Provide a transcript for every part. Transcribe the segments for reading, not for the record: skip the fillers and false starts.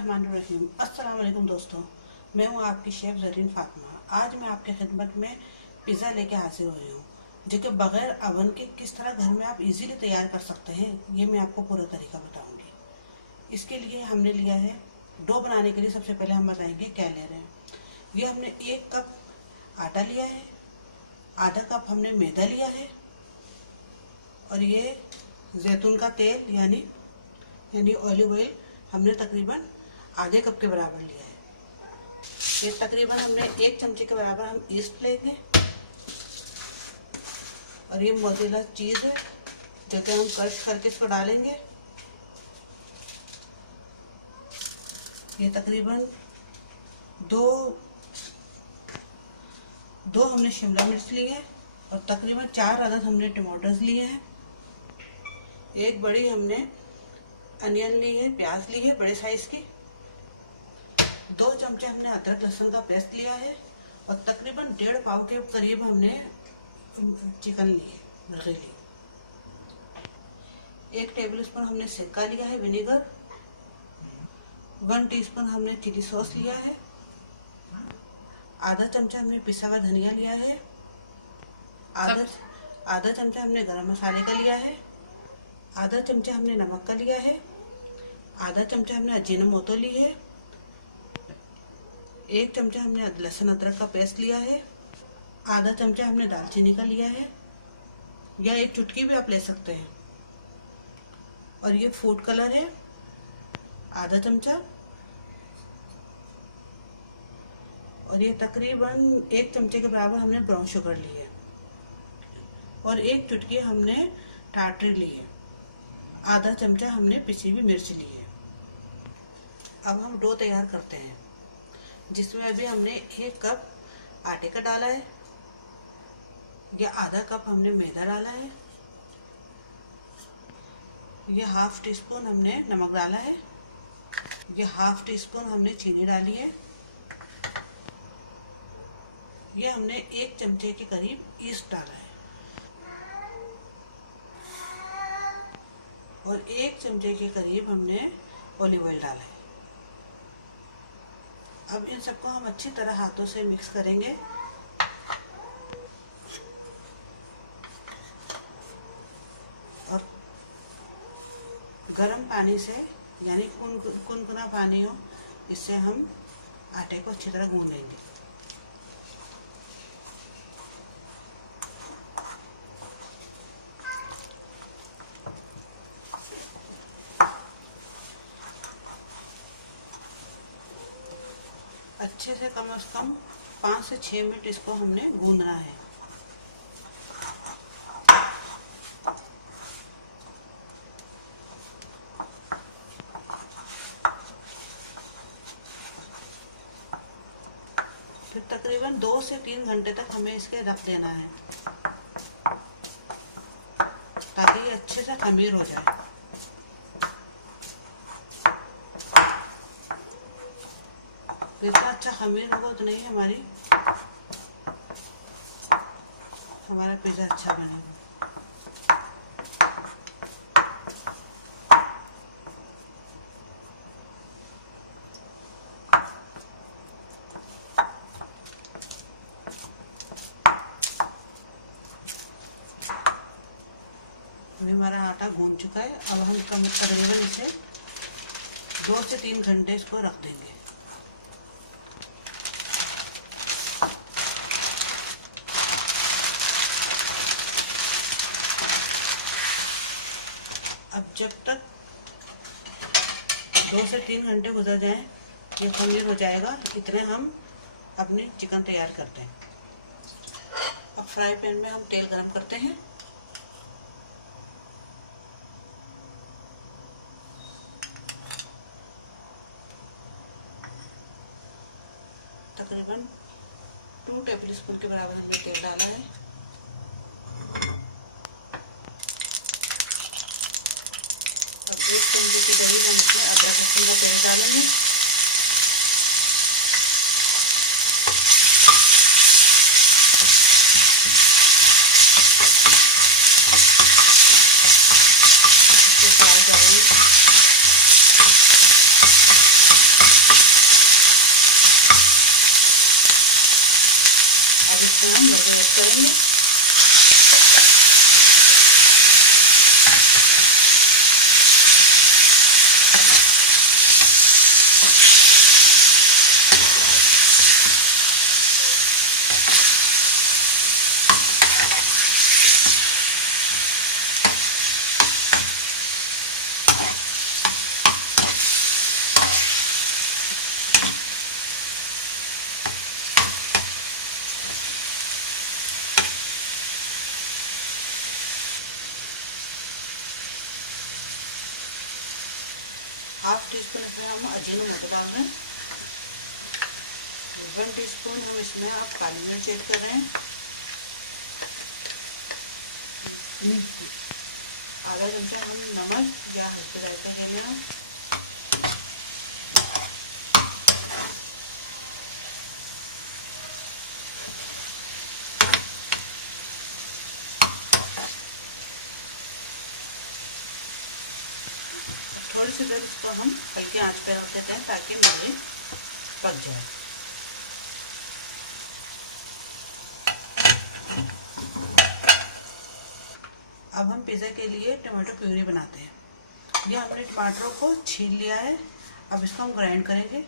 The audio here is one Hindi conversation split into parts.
बिस्मिल्लाहिर्रहमानिर्रहीम। अस्सलाम वालेकुम दोस्तों, मैं हूँ आपकी शेफ़ ज़रीन फातिमा। आज मैं आपके खिदमत में पिज़्ज़ा लेके हाजिर हुई हूँ, जो कि बग़ैर अवन के किस तरह घर में आप इजीली तैयार कर सकते हैं, ये मैं आपको पूरा तरीका बताऊँगी। इसके लिए हमने लिया है डो बनाने के लिए। सबसे पहले हम बताएंगे क्या ले रहे हैं। ये हमने 1 कप आटा लिया है, आधा कप हमने मैदा लिया है, और ये जैतून का तेल यानी ऑलिव ऑयल हमने तकरीबन आधे कप के बराबर लिया है। ये तकरीबन हमने 1 चमचे के बराबर हम ईस्ट लेंगे, और ये मोज़रेला चीज़ है जो कि हम क्रश करके इसको डालेंगे। ये तकरीबन दो हमने शिमला मिर्च ली है, और तकरीबन 4 अदद हमने टमाटर्स लिए हैं। एक बड़ी हमने अनियन ली है, प्याज ली है बड़े साइज की। 2 चमचे हमने अदरक लहसुन का पेस्ट लिया है, और तकरीबन 1.5 पाव के करीब हमने चिकन लिए मुर्गी। 1 टेबल स्पून हमने सिरका लिया है, विनेगर। 1 टीस्पून हमने चिली सॉस लिया है। आधा चमचा हमने पिसा हुआ धनिया लिया है। आधा चमचा हमने गरम मसाले का लिया है। आधा चमचा हमने नमक का लिया है। आधा चमचा हमने अजीनोमोटो ली है। 1 चमचा हमने लहसुन अदरक का पेस्ट लिया है। आधा चमचा हमने दालचीनी का लिया है, या 1 चुटकी भी आप ले सकते हैं। और ये फूड कलर है आधा चमचा, और ये तकरीबन 1 चमचे के बराबर हमने ब्राउन शुगर ली है, और 1 चुटकी हमने टाटरी ली है। आधा चमचा हमने पिसी हुई मिर्च ली है। अब हम डो तैयार करते हैं, जिसमें अभी हमने 1 कप आटे का डाला है, या आधा कप हमने मैदा डाला है, ये 1/2 टीस्पून हमने नमक डाला है, ये 1/2 टीस्पून हमने चीनी डाली है, ये हमने 1 चमचे के करीब ईस्ट डाला है, और 1 चमचे के करीब हमने ऑलिव ऑयल डाला है। अब इन सबको हम अच्छी तरह हाथों से मिक्स करेंगे। और गर्म पानी से, यानी कुनकुना पानी हो, इससे हम आटे को अच्छी तरह गूंद लेंगे। अच्छे से कम 5 से 6 मिनट इसको हमने गूंदना है। फिर तकरीबन 2 से 3 घंटे तक हमें इसके रख देना है, ताकि ये अच्छे से खमीर हो जाए। जितना अच्छा खमीर होगा उतना ही हमारा पिज़्ज़ा अच्छा बनेगा। हमारा आटा गूंद चुका है। अब हम तकरीबन इसे 2 से 3 घंटे इसको रख देंगे। अब जब तक 2 से 3 घंटे गुजर जाएं, ये खमीर हो जाएगा, इतने हम अपनी चिकन तैयार करते हैं। अब फ्राई पैन में हम तेल गरम करते हैं। तकरीबन 2 टेबल स्पून के बराबर हमने तेल डाला है। अब 1 चमचे के करीब हम इसमें अदरक लहसुन का पेस्ट डालेंगे। डालेंगे। हाफ टी स्पून इसमें हम अजीनोमोटो डाल रहे हैं। 1 टीस्पून हम इसमें आप काली मिर्च ऐड कर रहे हैं। आधा चमचा हम नमक या हल्दी डालते हैं लेना। थोड़ी सी देर इसको हम हल्की आंच पे रख देते हैं ताकि मसाले पक जाए। अब हम पिज़्ज़ा के लिए टमाटो प्यूरी बनाते हैं। ये हमने टमाटरों को छील लिया है, अब इसको हम ग्राइंड करेंगे।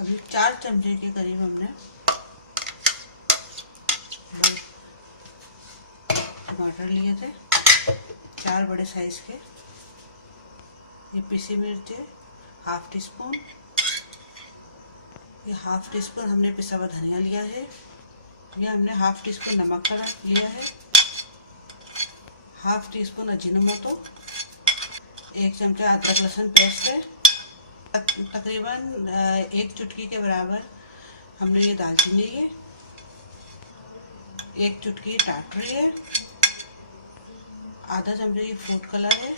अभी 4 चमचे के करीब हमने टमाटर लिए थे, 4 बड़े साइज के। ये पिसी मिर्च है हाफ टी स्पून। ये हाफ टी स्पून हमने पिसा हुआ धनिया लिया है। ये हमने हाफ टी स्पून नमक का लिया है। Half tea spoon Ajinomoto. 1 चमचा अदरक लहसुन पेस्ट है। तकरीबन 1 चुटकी के बराबर हमने ये दालचीनी है। 1 चुटकी टाटरी है। आधा चमचा ये फूड कलर है।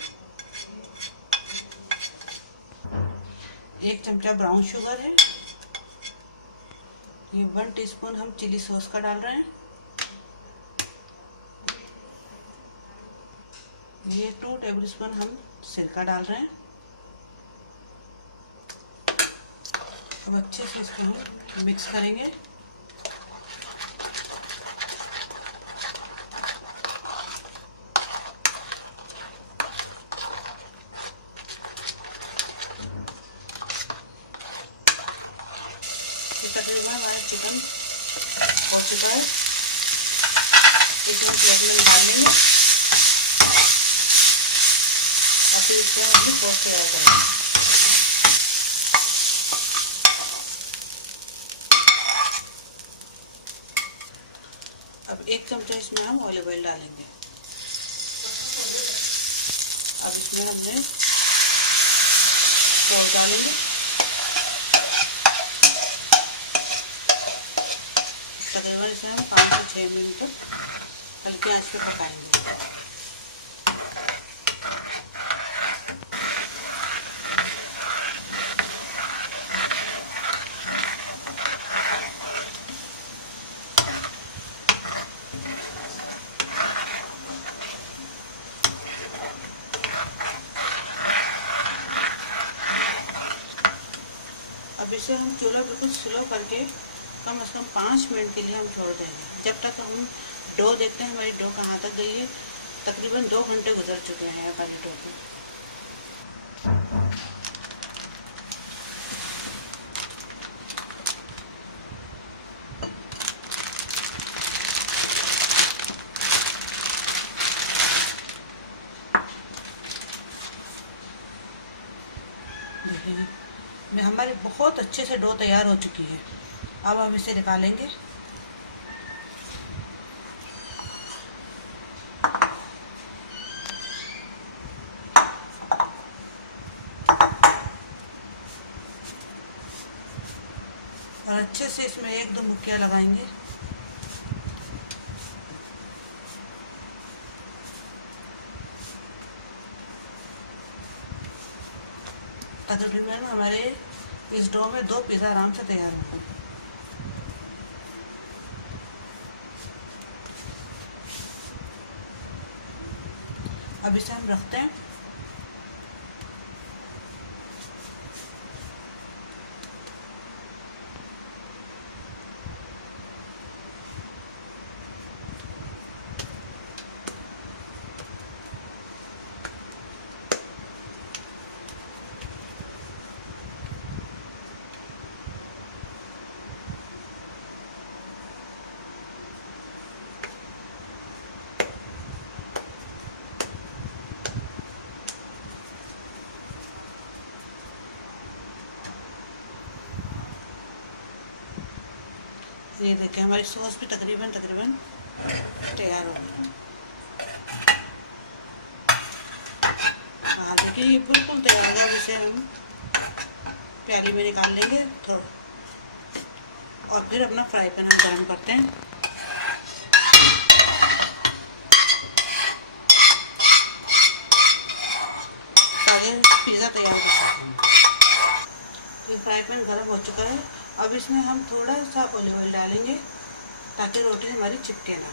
1 चमचा ब्राउन शुगर है। ये 1 टीस्पून हम चिली सॉस का डाल रहे हैं। ये 2 टेबलस्पून हम सिरका डाल रहे हैं। अब अच्छे से इसको हम मिक्स करेंगे। तकरीबन हमारा चिकन हो चुका है। इसमें प्लेट में निकाल लेंगे और फिर इसमें हम सॉस तैयार करेंगे। अब 1 चमचा इसमें हम ऑलिव ऑयल डालेंगे। अब इसमें हमने सॉस डालेंगे। तकरीबन इसे हम 5 से 6 मिनट हल्की आंच पे पकाएंगे। अब इसे हम चूल्हा बिल्कुल स्लो करके कम से कम 5 मिनट के लिए हम छोड़ देंगे। जब तक हम डो देखते हैं हमारी डो कहाँ तक गई है। तकरीबन 2 घंटे गुजर चुके हैं हमारी डो को। देखिए हमारी बहुत अच्छे से डो तैयार हो चुकी है। अब हम इसे निकालेंगे। से इसमें 1-2 मुक्कियाँ लगाएंगे। तकरीबन हमारे इस डो में 2 पिज़्ज़ा आराम से तैयार होंगे। अब इसे हम रखते हैं। ये देखिए हमारी सॉस भी तकरीबन तैयार हो गई। हाँ देखिए ये बिल्कुल तैयार है। अब इसे हम प्याली में निकाल लेंगे थोड़ा, और फिर अपना फ्राई पैन हम गर्म करते हैं ताकि पिज़्ज़ा तैयार कर सकें। ये फ्राई पैन गर्म हो चुका है। अब इसमें हम थोड़ा सा ऑलिव ऑयल डालेंगे ताकि रोटी हमारी चिपके ना।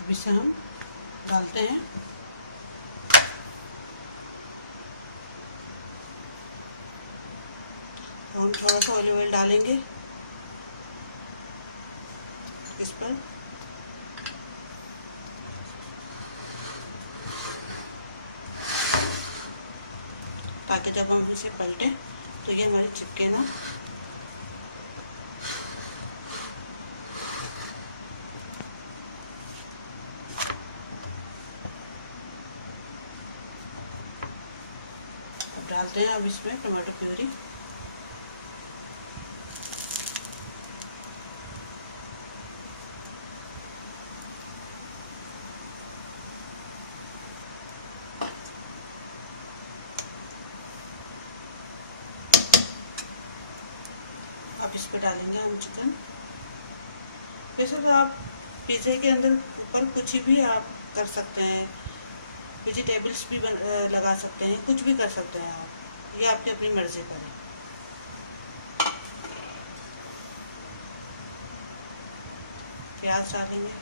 अब इसे हम डालते हैं। तो हम थोड़ा सा ऑलिव ऑयल डालेंगे इस पर। ताकि जब हम इसे पलटें तो ये हमारी चिपके ना। अब डालते हैं अब इसमें टमाटो प्यूरी। अब इस पर डालेंगे हम चिकन। वैसे तो आप पिज़्ज़ा के अंदर ऊपर कुछ भी आप कर सकते हैं, वेजिटेबल्स भी लगा सकते हैं, कुछ भी कर सकते हैं आप, ये आपकी अपनी मर्ज़ी पर है। प्याज डालेंगे।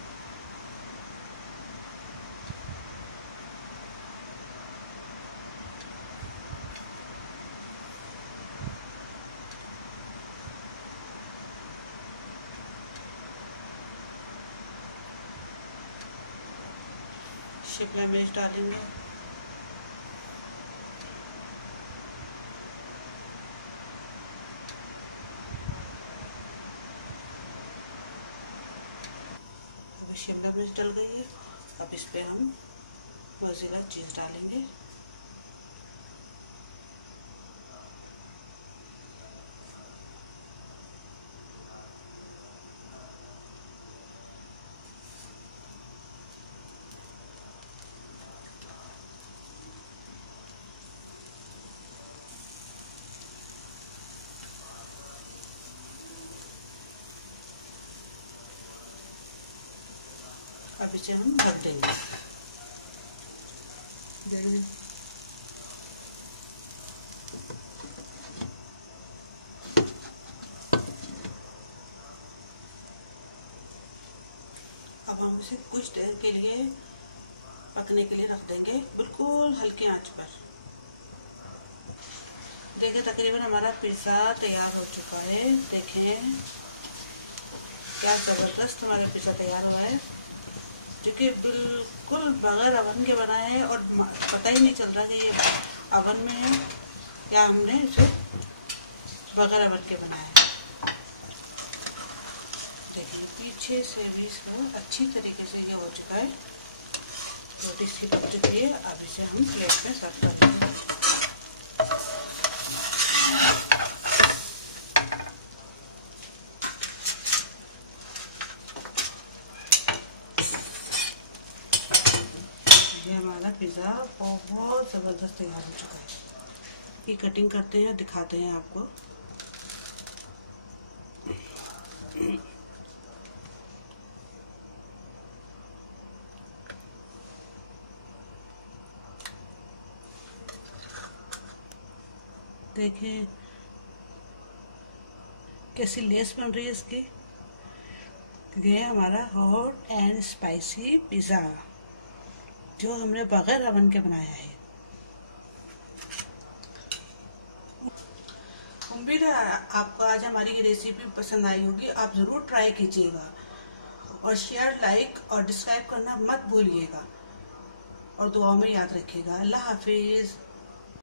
शिमला मिर्च डालेंगे। अब शिमला मिर्च डल गई है। अब इस पे हम मोज़रेला चीज़ डालेंगे। अब इसे हम ढक देंगे। अब हम इसे कुछ देर के लिए पकने के लिए रख देंगे, बिल्कुल हल्की आंच पर। देखिए तकरीबन हमारा पिज़्ज़ा तैयार हो चुका है। देखें क्या ज़बरदस्त हमारा पिज़्ज़ा तैयार हुआ है, जो कि बिल्कुल बगैर अवन के बना है और पता ही नहीं चल रहा कि ये अवन में है या हमने इसे बगैर अवन के बनाया है। देखिए पीछे से भी इसका अच्छी तरीके से ये हो चुका है। रोटी इसकी पक चुकी है। अब इसे हम प्लेट में सर्व कर देंगे। ये हमारा पिज़्ज़ा बहुत ज़बरदस्त तैयार हो चुका है। ये कटिंग करते हैं, दिखाते हैं आपको। देखिए कैसी लेस बन रही है इसकी। ये हमारा हॉट एंड स्पाइसी पिज़्ज़ा जो हमने बगैर अवन के बनाया है। उम्मीद है आपको आज हमारी ये रेसिपी पसंद आई होगी। आप ज़रूर ट्राई कीजिएगा और शेयर, लाइक और सब्सक्राइब करना मत भूलिएगा और दुआओं में याद रखिएगा। अल्लाह हाफिज़।